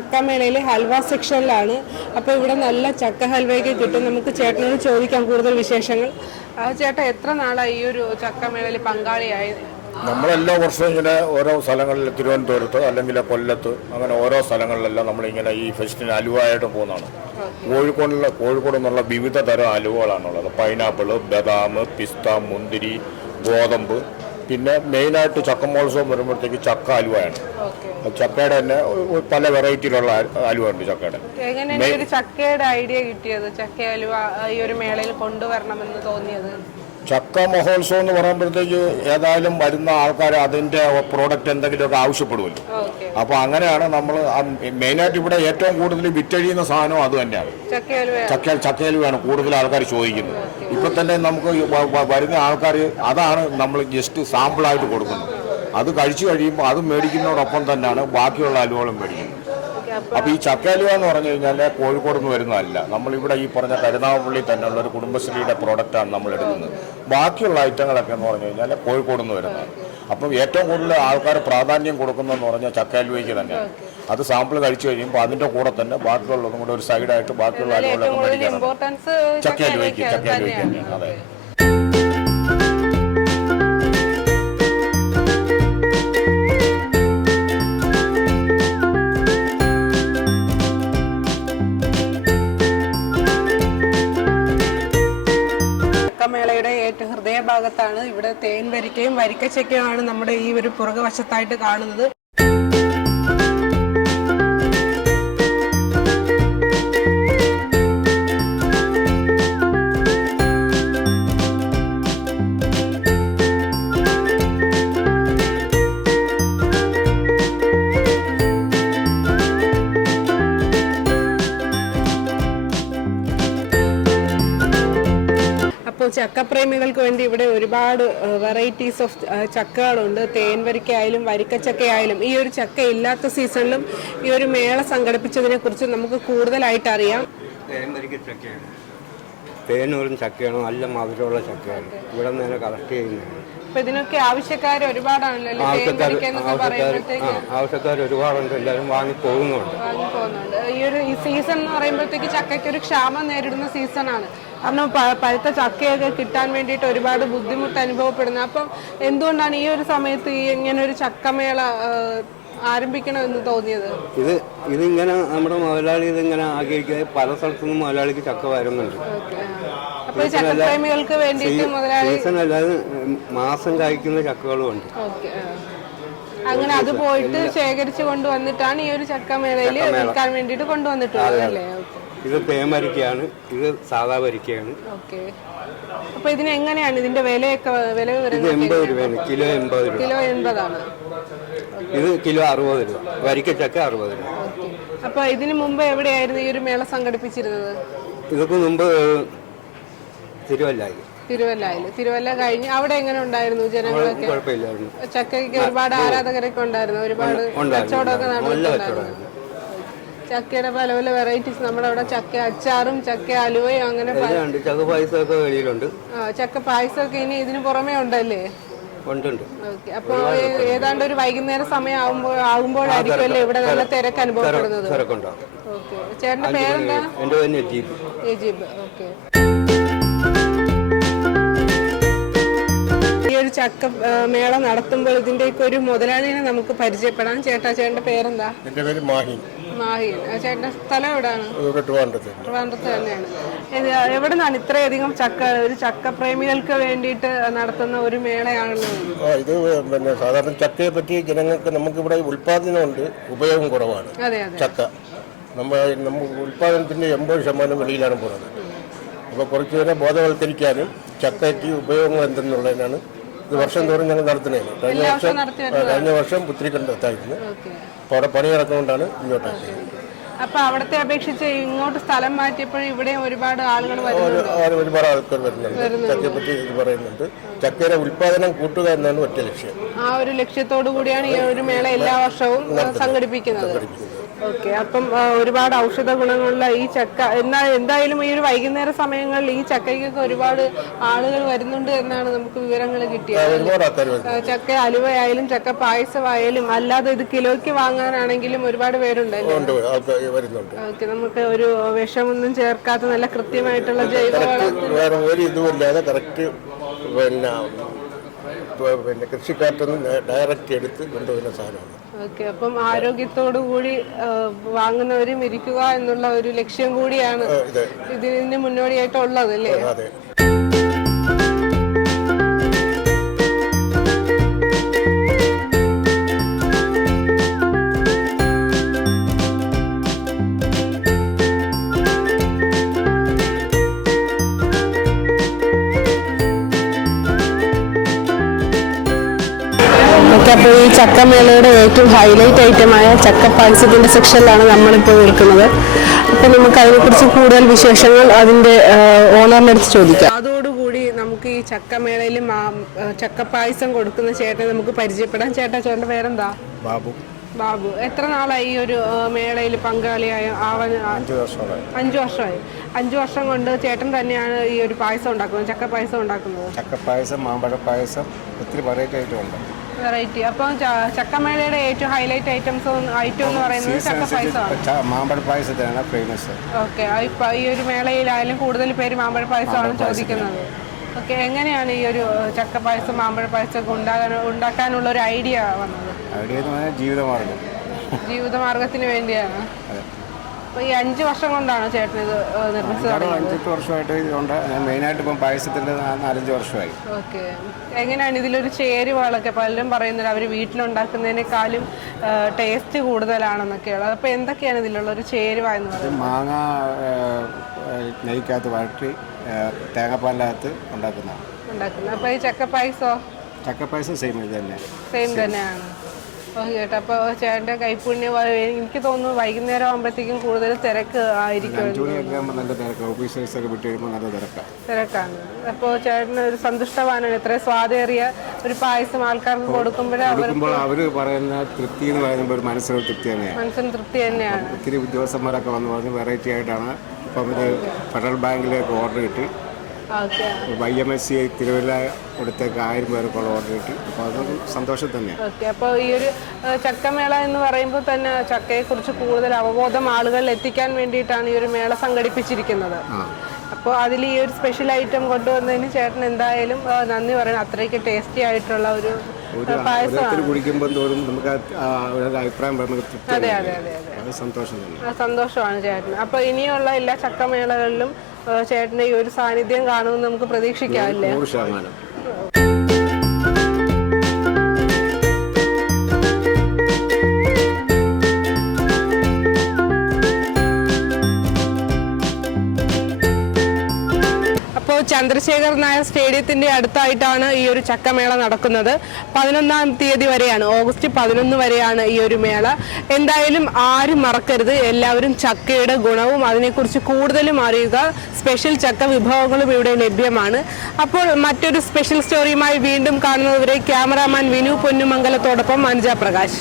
ചക്കമേളയിൽ ഹൽവ സെക്ഷനിലാണ്. അപ്പോൾ ഇവിടെ നല്ല ചക്ക ഹൽവയൊക്കെ കിട്ടും. നമുക്ക് ചേട്ടനോട് ചോദിക്കാം കൂടുതൽ വിശേഷങ്ങൾ. ചേട്ടാ, എത്ര നാളായി ഈ ഒരു ചക്കമേളയിൽ പങ്കാളിയായി? നമ്മളെല്ലാ വർഷവും ഇങ്ങനെ ഓരോ സ്ഥലങ്ങളിൽ, തിരുവനന്തപുരത്ത് അല്ലെങ്കിൽ കൊല്ലത്ത്, അങ്ങനെ ഓരോ സ്ഥലങ്ങളിലെല്ലാം നമ്മളിങ്ങനെ ഈ ഫെസ്റ്റിന് അലുവയായിട്ട് പോകുന്നതാണ്. കോഴിക്കോട് നിന്നുള്ള വിവിധ തരം അലുവകളാണുള്ളത്. പൈനാപ്പിൾ, ബദാം, പിസ്ത, മുന്തിരി, ഗോതമ്പ്. പിന്നെ മെയിനായിട്ട് ചക്ക മഹോത്സവം വരുമ്പോഴത്തേക്ക് ചക്ക അലുവയാണ്. ചക്കയുടെ തന്നെ പല വെറൈറ്റിയിലുള്ള അലുവ ഉണ്ട് ചക്കയുടെ. എങ്ങനെയാണ് ചക്കയുടെ ഐഡിയ കിട്ടിയത്? ചക്ക അലുവ ഈ ഒരു മേളയിൽ കൊണ്ടുവരണമെന്ന് തോന്നിയത്? ചക്ക മഹോത്സവം എന്ന് പറയുമ്പോഴത്തേക്ക് ഏതായാലും വരുന്ന ആൾക്കാർ അതിൻ്റെ പ്രോഡക്റ്റ് എന്തെങ്കിലുമൊക്കെ ആവശ്യപ്പെടുമല്ലോ. അപ്പോൾ അങ്ങനെയാണ് നമ്മൾ മെയിനായിട്ട് ഇവിടെ ഏറ്റവും കൂടുതൽ വിറ്റഴിയുന്ന സാധനം അത് തന്നെയാണ്. ചക്കയലുവയാണ് കൂടുതൽ ആൾക്കാർ ചോദിക്കുന്നത്. ഇപ്പം തന്നെ നമുക്ക് വരുന്ന ആൾക്കാർ അതാണ് നമ്മൾ ജസ്റ്റ് സാമ്പിളായിട്ട് കൊടുക്കുന്നത്. അത് കഴിച്ചു കഴിയുമ്പോൾ അത് മേടിക്കുന്നതോടൊപ്പം തന്നെയാണ് ബാക്കിയുള്ള അലുവകളും മേടിക്കുന്നത്. അപ്പോൾ ഈ ചക്ക അലുവ എന്ന് പറഞ്ഞു കഴിഞ്ഞാൽ കോഴിക്കോട് നിന്ന് വരുന്നതല്ല. നമ്മളിവിടെ ഈ പറഞ്ഞ കരുനാഗപ്പള്ളി തന്നെയുള്ള ഒരു കുടുംബശ്രീയുടെ പ്രോഡക്റ്റാണ് നമ്മൾ എടുക്കുന്നത്. ബാക്കിയുള്ള ഐറ്റങ്ങളൊക്കെ എന്ന് പറഞ്ഞു കഴിഞ്ഞാൽ കോഴിക്കോട് നിന്ന് വരുന്നതാണ്. അപ്പം ഏറ്റവും കൂടുതൽ ആൾക്കാർ പ്രാധാന്യം കൊടുക്കുന്നതെന്ന് പറഞ്ഞാൽ ചക്ക അലുവയ്ക്ക് തന്നെയാണ്. അത് സാമ്പിൾ കഴിച്ചു കഴിയുമ്പോൾ അതിൻ്റെ കൂടെ തന്നെ ബാക്കിയുള്ളതും കൂടെ ഒരു സൈഡായിട്ട് ബാക്കിയുള്ള അലുവകളൊക്കെ മേടിക്കാറുണ്ട്. ചക്ക അലുവയ്ക്ക് തന്നെയാണ്. അതെ. മേളയുടെ ഏറ്റവും ഹൃദയഭാഗത്താണ്. ഇവിടെ തേൻ വരിക്കയും വരിക്കച്ചക്കയുമാണ് നമ്മുടെ ഈ ഒരു പുറകുവശത്തായിട്ട് കാണുന്നത്. ചക്കപ്രേമികൾക്ക് വേണ്ടി ഇവിടെ ഒരുപാട് വെറൈറ്റീസ് ഓഫ് ചക്കകളുണ്ട്. തേൻ വരിക്കയായാലും വരിക്കച്ചക്കയായാലും. ഈ ഒരു ചക്ക ഇല്ലാത്ത സീസണിലും ഈ ഒരു മേള സംഘടിപ്പിച്ചതിനെ കുറിച്ച് നമുക്ക് കൂടുതലായിട്ട് അറിയാം. തേനൂറും ചക്കയാണ്, നല്ല മധുരമുള്ള ചക്കയാണ്. ഇവിടെ നിന്ന് കളക്ട് ചെയ്യുന്നത്. അപ്പൊ ഇതിനൊക്കെ ആവശ്യക്കാർ ഒരുപാടാണല്ലോ. ആവശ്യക്കാർ ഒരുപാടുണ്ട്. എല്ലാവരും വാങ്ങി പോകുന്നുണ്ട്. ഈ ഒരു സീസൺ എന്ന് പറയുമ്പോഴത്തേക്ക് ചക്കയ്ക്ക് ഒരു ക്ഷാമം നേരിടുന്ന സീസണാണ്. കാരണം പഴുത്ത ചക്കയൊക്കെ കിട്ടാൻ വേണ്ടിയിട്ട് ഒരുപാട് ബുദ്ധിമുട്ട് അനുഭവപ്പെടുന്നത്. അപ്പം എന്തുകൊണ്ടാണ് ഈ ഒരു സമയത്ത് ഇങ്ങനെ ഒരു ചക്കമേള ആരംഭിക്കണമെന്ന് തോന്നിയത്? ഇതിങ്ങനെ നമ്മുടെ മുതലാളി ഇതിങ്ങനെ ആഗ്രഹിക്കുക. പല സ്ഥലത്തുനിന്നും മുതലാളിക്ക് ചക്ക വരുന്നുണ്ട്. അപ്പൊ ചക്കപ്രേമികൾക്ക് വേണ്ടിയിട്ട് മുതലാളി അല്ലാതെ മാസം കായ്ക്കുന്ന ചക്കകളും ഉണ്ട്. അങ്ങനെ അത് പോയിട്ട് ശേഖരിച്ചു കൊണ്ടുവന്നിട്ടാണ് ഈ ഒരു ചക്കമേളയിൽ വിൽക്കാൻ വേണ്ടിയിട്ട് കൊണ്ടുവന്നിട്ടുള്ളത് അല്ലേ? ഇത് തേൻവരിക്കയാണ്, ഇത് സാധാ വരിക്കയാണ്. ഓക്കെ. അപ്പൊ ഇതിന് എങ്ങനെയാണ് ഇതിന്റെ വിലയൊക്കെ? വില വരുന്നത് 80 രൂപയാണ്. കിലോ 80 രൂപ. കിലോ 80 ഇത് കിലോ 60 രൂപ. വരിക്കച്ചക്ക 60 രൂപ. അപ്പൊ ഇതിനു മുമ്പ് എവിടെയായിരുന്നു ഈ ഒരു മേള സംഘടിപ്പിച്ചിരുന്നത്? ഇതൊക്കെ മുമ്പ് തിരുവല്ല കഴിഞ്ഞ് അവിടെ എങ്ങനെ ഉണ്ടായിരുന്നു ജനങ്ങളൊക്കെ? കുഴപ്പമില്ലായിരുന്നു. ചക്കയ്ക്ക് ഒരുപാട് ആരാധകരൊക്കെ ഉണ്ടായിരുന്നു. ഒരുപാട് കച്ചവടമൊക്കെ നടന്നിട്ടുണ്ടായിരുന്നു. ചക്കയുടെ പല പല വെറൈറ്റീസ് നമ്മുടെ അവിടെ ചക്ക അച്ചാറും ചക്ക അലുവയും അങ്ങനെ ചക്ക പായസമൊക്കെ വെളിയിലുണ്ട്. ചക്ക പായസമൊക്കെ ഇനി ഇതിന് പുറമേ ഉണ്ടല്ലേ? അപ്പൊ ഏതാണ്ട് ഒരു വൈകുന്നേര സമയം ആകുമ്പോഴായിരിക്കുമല്ലേ ഇവിടെ നല്ല തിരക്ക് അനുഭവപ്പെടുന്നത്? ചേട്ടന്റെ പേരെന്താ? എജീബ്. ഓക്കെ. ഈ ഒരു ചക്ക മേള നടത്തുമ്പോൾ ഇതിന്റെയൊക്കെ ഒരു മുതലാളിനെ നമുക്ക് പരിചയപ്പെടാം. ചേട്ടന്റെ പേരെന്താ? എന്റെ പേര് മാഹിൻ. ചേട്ടന്റെ സ്ഥലം എവിടെയാണ്? ട്രിവാൻഡ്രത്ത് തന്നെയാണ്. എവിടെ നിന്നാണ് ഇത്രയധികം ഒരു ചക്കപ്രേമികൾക്ക് വേണ്ടിയിട്ട് നടത്തുന്ന ഒരു മേളയാണല്ലോ ഇത്? പിന്നെ സാധാരണ ചക്കയെ പറ്റി ജനങ്ങൾക്ക് നമുക്കിവിടെ ഉൽപാദനമുണ്ട്, ഉപയോഗം കുറവാണ്. ചക്ക നമ്മൾ ഉൽപാദനത്തിന്റെ 80% വെളിയിലാണ് പോകുന്നത്. അപ്പോൾ കുറച്ചു നേരം ബോധവൽക്കരിക്കാനും ചക്കയ്ക്ക് ഉപയോഗം എന്തെന്നുള്ളതിനാണ് ഇത് വർഷം തോറും ഞങ്ങൾ നടത്തുന്നത്. കഴിഞ്ഞ വർഷം പുത്തിരിക്കണ്ടത്തായിരുന്നു. അപ്പോൾ അവിടെ പണി നടക്കുകൊണ്ടാണ് ഇങ്ങോട്ടാക്കിയത്. അപ്പൊ അവിടത്തെ അപേക്ഷിച്ച് ഇങ്ങോട്ട് സ്ഥലം മാറ്റിയപ്പോൾ ഇവിടെ ഒരുപാട് ആളുകൾ ഒരുപാട് ആൾക്കാർ വരുന്നുണ്ട്. ചക്കയെ പറ്റി ഇത് പറയുന്നുണ്ട്. ചക്കയുടെ ഉൽപാദനം കൂട്ടുക എന്നാണ് ഒറ്റ ലക്ഷ്യം. ആ ഒരു ലക്ഷ്യത്തോടു കൂടിയാണ് ഈ ഒരു മേള എല്ലാ വർഷവും സംഘടിപ്പിക്കുന്നത്. ഓക്കെ. അപ്പം ഒരുപാട് ഔഷധ ഗുണങ്ങളുള്ള ഈ ചക്ക എന്തായാലും ഈ ഒരു വൈകുന്നേര സമയങ്ങളിൽ ഈ ചക്കയ്ക്കൊക്കെ ഒരുപാട് ആളുകൾ വരുന്നുണ്ട് എന്നാണ് നമുക്ക് വിവരങ്ങൾ കിട്ടിയത്. ചക്ക അലുവയായാലും ചക്ക പായസമായാലും അല്ലാതെ ഇത് കിലോയ്ക്ക് വാങ്ങാനാണെങ്കിലും ഒരുപാട് പേരുണ്ടല്ലോ. ഓക്കെ. നമുക്ക് ഒരു വിഷമൊന്നും ചേർക്കാത്ത നല്ല കൃത്യമായിട്ടുള്ള വേറെ ഒരു ഇതുമില്ലാതെ കറക്റ്റ് പിന്നെ കൃഷിക്കാരിൽ നിന്ന് ഡയറക്റ്റ് എടുത്ത് കൊണ്ടുവരുന്ന സാധനമാണ്. ഓക്കെ. അപ്പം ആരോഗ്യത്തോടു കൂടി വാങ്ങുന്നവരും ഇരിക്കുക എന്നുള്ള ഒരു ലക്ഷ്യം കൂടിയാണ് ഇതിന് മുന്നോടിയായിട്ടുള്ളത് അല്ലേ? അതെ. അപ്പോൾ ഈ ചക്കമേളയുടെ ഏറ്റവും ഹൈലൈറ്റ് ഐറ്റമായ ചക്ക പായസത്തിൻ്റെ സെക്ഷനിലാണ് നമ്മളിപ്പോൾ നിൽക്കുന്നത്. അപ്പോൾ നമുക്ക് അതിനെക്കുറിച്ച് കൂടുതൽ വിശേഷങ്ങൾ അതിൻ്റെ ഓണറിനടുത്ത് ചോദിക്കാം. അതോടുകൂടി നമുക്ക് ഈ ചക്കമേളയിൽ ചക്കപ്പായസം കൊടുക്കുന്ന ചേട്ടനെ നമുക്ക് പരിചയപ്പെടാം. ചേട്ടൻ്റെ പേരെന്താ? ബാബു. ബാബു. എത്ര നാളായി ഈ ഒരു മേളയിൽ പങ്കാളിയായ 5 വർഷമായി. 5 വർഷമായി. 5 വർഷം കൊണ്ട് ചേട്ടൻ തന്നെയാണ് ഈ ഒരു പായസം ഉണ്ടാക്കുന്നത്, ചക്ക പായസം ഉണ്ടാക്കുന്നത്. ചക്കപ്പായസം, മാമ്പഴ പായസം, ഒത്തിരി വെറൈറ്റി ഐറ്റം ഉണ്ട്. വെറൈറ്റി. അപ്പം ചക്കമേളയുടെ ഏറ്റവും ഹൈലൈറ്റ് ഐറ്റം എന്ന് പറയുന്നത് ചക്ക പായസമാണ്. മാമ്പഴ പായസത്തിനാണ് ഫേമസ്. ഓക്കെ. ഈ ഒരു മേളയിലായാലും കൂടുതൽ പേര് മാമ്പഴ പായസമാണ് ചോദിക്കുന്നത്. ഓക്കെ. എങ്ങനെയാണ് ഈ ഒരു ചക്ക പായസം മാമ്പഴ പായസം ഉണ്ടാക്കാനുള്ള ഒരു ഐഡിയ വന്നത്? ഐഡിയ എന്ന് പറഞ്ഞാൽ ജീവിതമാർഗം. ജീവിതമാർഗത്തിന് വേണ്ടിയാണ്. അപ്പോൾ ഈ 5 വർഷം കൊണ്ടാണ് ചേട്ടൻ ഇത് നിർമ്മിച്ചത്? 5-8 വർഷമായിട്ട് ഇതുണ്ട്. ഞാൻ മെയിനായിട്ട് ഇപ്പം പായസത്തിൻ്റെ 4-5 വർഷമായി. ഓക്കെ. എങ്ങനെയാണ് ഇതിലൊരു ചേരുവകളൊക്കെ? പലരും പറയുന്നത് അവർ വീട്ടിലുണ്ടാക്കുന്നതിനേക്കാളും ടേസ്റ്റ് കൂടുതലാണെന്നൊക്കെയുള്ളത്. അപ്പോൾ എന്തൊക്കെയാണ് ഇതിലുള്ള ഒരു ചേരുവ എന്ന് പറയുന്നത്? മാങ്ങ നെയ്ക്കകത്ത് വഴറ്റി തേങ്ങാപ്പാലിനകത്ത് ഉണ്ടാക്കുന്നത്. അപ്പോൾ ഈ ചക്കപ്പായസോ? ചക്കപ്പായസം സെയിം ഇത് തന്നെ. സെയിം തന്നെയാണ്. ഓക്കെ ചേട്ടാ. അപ്പോൾ ചേട്ടൻ്റെ കൈപ്പുണ്യം എനിക്ക് തോന്നുന്നു വൈകുന്നേരം ആകുമ്പോഴത്തേക്കും കൂടുതൽ തിരക്ക് ആയിരിക്കും. നല്ല തിരക്ക്. ഓഫീസേഴ്സൊക്കെ വിട്ട് കഴിയുമ്പോൾ നല്ല തിരക്കാണ്. അപ്പോൾ ചേട്ടന് ഒരു സന്തുഷ്ടവാനാണ്. ഇത്രയും സ്വാദേറിയ ഒരു പായസം ആൾക്കാർക്ക് കൊടുക്കുമ്പോൾ അവർ പറയുന്ന തൃപ്തി എന്ന് പറയുമ്പോൾ ഒരു മനസ്സിന് തൃപ്തി തന്നെയാണ്. മനസ്സിന് തൃപ്തി തന്നെയാണ്. ഒത്തിരി ഉദ്യോഗസ്ഥന്മാരൊക്കെ വന്ന് പറഞ്ഞ് വെറൈറ്റി ആയിട്ടാണ്. ഇപ്പം ഇത് ഫെഡറൽ ബാങ്കിലേക്ക് ഓർഡർ കിട്ടി. YMSC തിരുവല്ല കൊടുത്തേക്ക് 1000 പേർക്കുള്ള ഓർഡർ കിട്ടി. അപ്പോൾ അതൊരു സന്തോഷം തന്നെയാണ്. ഓക്കെ. അപ്പോൾ ഈ ഒരു ചക്കമേള എന്ന് പറയുമ്പോൾ തന്നെ ചക്കയെക്കുറിച്ച് കൂടുതൽ അവബോധം ആളുകളിൽ എത്തിക്കാൻ വേണ്ടിയിട്ടാണ് ഈ ഒരു മേള സംഘടിപ്പിച്ചിരിക്കുന്നത്. അപ്പോൾ അതിൽ ഈ ഒരു സ്പെഷ്യൽ ഐറ്റം കൊണ്ടുവന്നതിന് ചേട്ടൻ എന്തായാലും നന്ദി പറയണം. അത്രയ്ക്ക് ടേസ്റ്റി ആയിട്ടുള്ള ഒരു പായസമാണ്. കുടിക്കുമ്പോൾ തോറും നമുക്ക് അഭിപ്രായം അതെ. സന്തോഷമാണ് ചേട്ടന്. അപ്പോൾ ഇനിയുള്ള എല്ലാ ചക്കമേളകളിലും ചേട്ടൻ്റെ ഈ ഒരു സാന്നിധ്യം കാണുമെന്ന് നമുക്ക് പ്രതീക്ഷിക്കാമല്ലേ? 100%. ചന്ദ്രശേഖർ നായർ സ്റ്റേഡിയത്തിന്റെ അടുത്തായിട്ടാണ് ഈ ഒരു ചക്കമേള നടക്കുന്നത്. 11-ാം തീയതി വരെയാണ്, ഓഗസ്റ്റ് 11 വരെയാണ് ഈ ഒരു മേള. എന്തായാലും ആരും മറക്കരുത്. എല്ലാവരും ചക്കയുടെ ഗുണവും അതിനെക്കുറിച്ച് കൂടുതലും അറിയുക. സ്പെഷ്യൽ ചക്ക വിഭവങ്ങളും ഇവിടെ ലഭ്യമാണ്. അപ്പോൾ മറ്റൊരു സ്പെഷ്യൽ സ്റ്റോറിയുമായി വീണ്ടും കാണുന്നതുവരെ ക്യാമറാമാൻ വിനു പൊന്നുമംഗലത്തോടൊപ്പം അനുജ പ്രകാശ്.